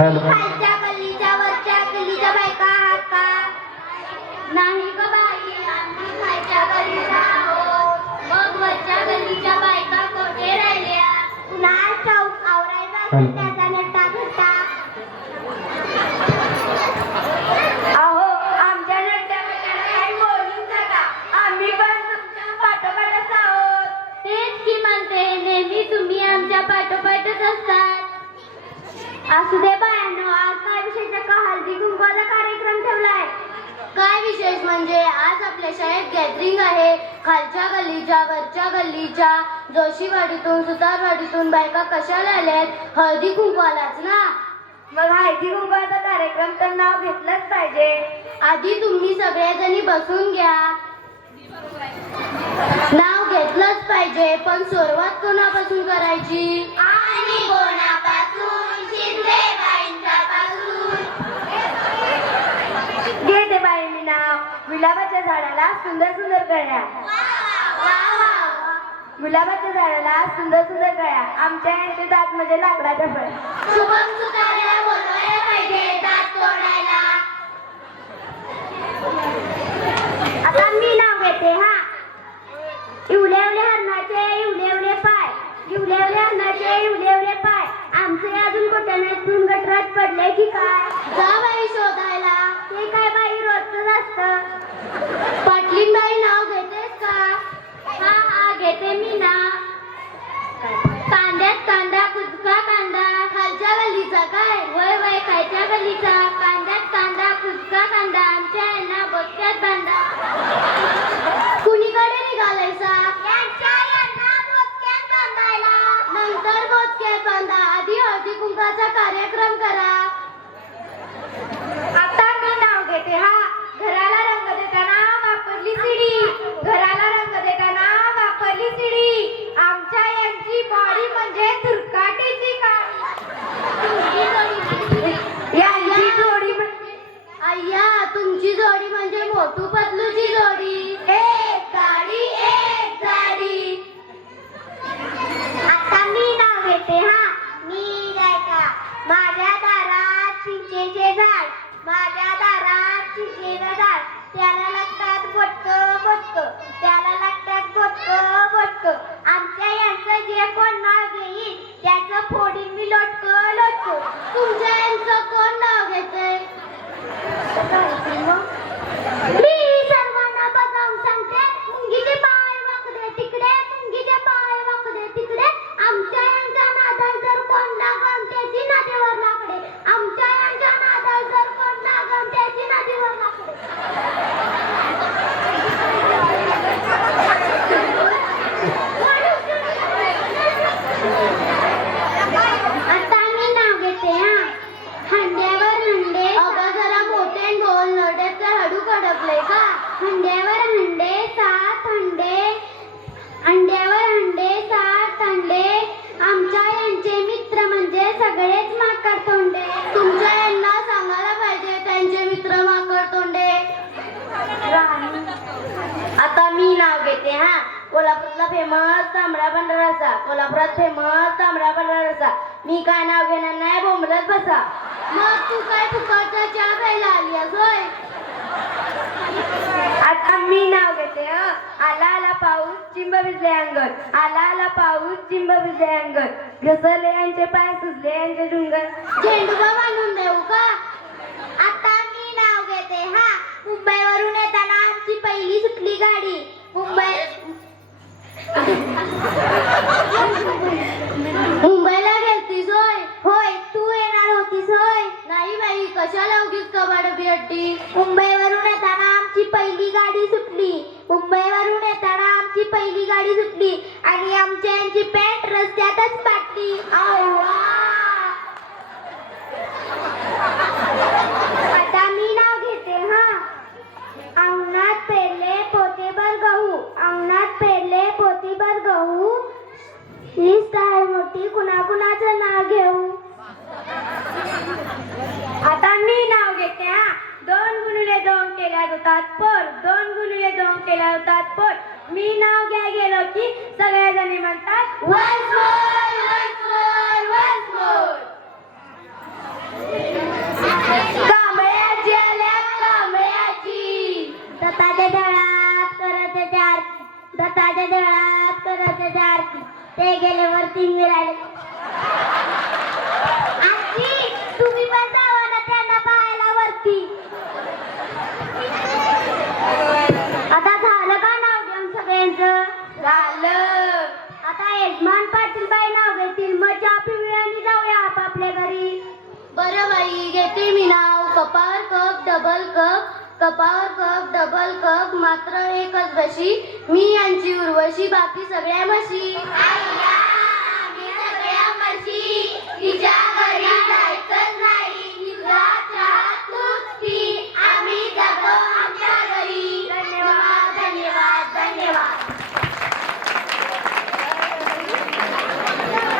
Hello. खालच्या गल्लीच्या वरच्या गल्लीच्या बायका आहात का? नाही ग बाई, आम्ही खालच्या गल्लीच्या आहोत. मग वरच्या गल्लीच्या बायका कोठे राहिल्या? पुन्हा चौक आवरायचा असेल त्याचा नट्टा घट्टा. अहो, आमच्या नट्ट्या घट्ट्याला काही बोलून नका. आम्ही पण तुमच्या पाठोपाठच आहोत. तेच की म्हणते, नेहमी तुम्ही आमच्या पाठोपाठच असतात. असू दे बायांनो, आज काय विशेष का हळदी कुंकवाचा कार्यक्रम ठेवलाय? काय विशेष म्हणजे आज आपल्या शाळेत गॅदरिंग आहे. खालच्या गल्लीच्या वरच्या गल्लीच्या जोशीवाडीतून सुतारवाडीतून बायका कशाला आल्यात? हळदी कुंकवालाच ना. मग हळदी कुंकवाचा कार्यक्रम तर नाव घेतलंच पाहिजे. आधी तुम्ही सगळ्याजणी बसून घ्या. नाव घेतलंच पाहिजे, पण सुरुवात कोणापासून करायची? आणि कोणापासून? शिंदेबाईंच्या पासून. घेते बाई मी नाव. गुलाबाच्या झाडाला सुंदर सुंदर कळ्या. गुलाबाच्या झाडाला सुंदर सुंदर कळ्या. आमच्या यांचे दात म्हणजे लाकडाच्या फळ. शुभम सुतारला बोलवायला पाहिजे दात तोडायला. आता मी नाव घेते हा. इवले हरणाचे इवले पाय. इवले हरणाचे इवले पाय. आमचे अजून कोट्याने गटरात पडले की काय? जा बाई शोधायला. ते काय बाई रोजच असतं. पाटलीन बाई नाव घेतेस का? हा हा घेते मी ना. कांद्यात कांदा कुचका कांदा. खालच्या गल्लीचा काय? वय वय खालच्या गल्लीचा. कांद्यात कांदा कुचका कांदा. आमच्या यांना बोचक्यात बांधा. कुणीकडे निघालायसा? नंतर बोचक्यात बांधा. आधी हळदी कुंकाचा कार्यक्रम करा. आता मी नाव घेते हा. घराला रंग देताना वापरली शिडी. घराला रंग देताना वापरली शिडी. आमच्या यांची बॉडी म्हणजे तुरकाटीची यांची जोडी म्हणजे अय्या तुमची जोडी म्हणजे मोठू पतलूची जोडी. एक गाडी एक गाडी. आता मी नाव घेते हा. मी गायका. माझ्या दारात चिंचेचे झाड. माझ्या दारात चिंचेचे झाड. त्याला लागतात बोटक. त्याला लागतात बोटक. आमच्या यांचं जे कोण नाव घेईल त्याचं फोडीन मी लोटक. तुमच्या यांचं कोण नाव घेतंय? मी सर्वांना बजावून सांगते. मुंगीचे पाय वाकडे तिकडे. मुंगीचे पाय वाकडे तिकडे. आमच्या यांच्या नादात जर कोण लागल त्याची नदीवर लाकडे. आमच्या यांच्या नादात जर कोण लागल त्याची नदीवर लाकडे. आता मी नाव घेते हा. हंड्यावर हंडे. अगं जरा मोठे बोल. नड्याचं हाडू कडकलंय का? हंड्यावर हंडे 7 हंडे. अंड्यावर हंडे 7 अंडे. आमच्या यांचे मित्र म्हणजे सगळेच माकड तोंडे. तुमच्या यांना सांगायला पाहिजे त्यांचे मित्र माकड तोंडे. आता मी नाव घेते हा. कोल्हापूरला फेमस तांबडा पांढरा रस्सा. कोल्हापुरात फेमस तांबडा पांढरा रस्सा. मी काय नाव घेणार नाही, बोंबलत बसा. मग तू काय फुकटचा चहा प्यायला आली होय? आता मी नाव घेते. आला आला पाऊस चिंब भिजले अंगण. आला आला पाऊस चिंब भिजले अंगण. घसरले यांचे पाय सुजले यांचे डुंगर. झेंडूबा बांधून देऊ का? आता मी नाव घेते हा. मुंबईवरून येताना आमची पहिली सुटली गाडी. मुंबईला गेलतीस होय? होय. तू येणार होतीस होय? नाही बाई, कशाला उगीच कबाड बिअड्डी. मुंबईवरून येताना आमची पहिली गाडी सुटली. मुंबईवरून येताना आमची पहिली गाडी सुटली आणि आमच्या यांची पॅन्ट रस्त्यातच फाटली. आता मी नाव घेते हा. अंगणात पेरले पोतेभर गहू. अंगणात पेरले पोतेभर गहू. ही स्टार मोठी कुणाकुणाचं नाव घेऊ? आता मी नाव घेते हा. 2 गुणिले 2 केल्या जातात पर. 2 गुणिले 2 केल्या जातात पर. मी नाव घ्या गेलो की सगळेजणी म्हणतात once more once more once more. कांबळ्याची आल्या कांबळ्याची दत्ताच्या देवळात करत येते आरती, दत्ताच्या देवळात करत येते आरती. ते गेले वरती मिळाले. आजी तुम्ही पण जावा ना त्यांना पाहायला वरती. आता झालं का नाव घेऊन सगळ्यांचं? झालं. आता यजमान पाटील बाई नाव घेतील, मग चहा पिऊया आणि जाऊया आपापल्या घरी. बरं बाई, घेते मी नाव. कपावर कप डबल कप, कपावर कप डबल कप, मात्र एकच बशी, मी यांची उर्वशी, बाकी सगळ्या म्हशी.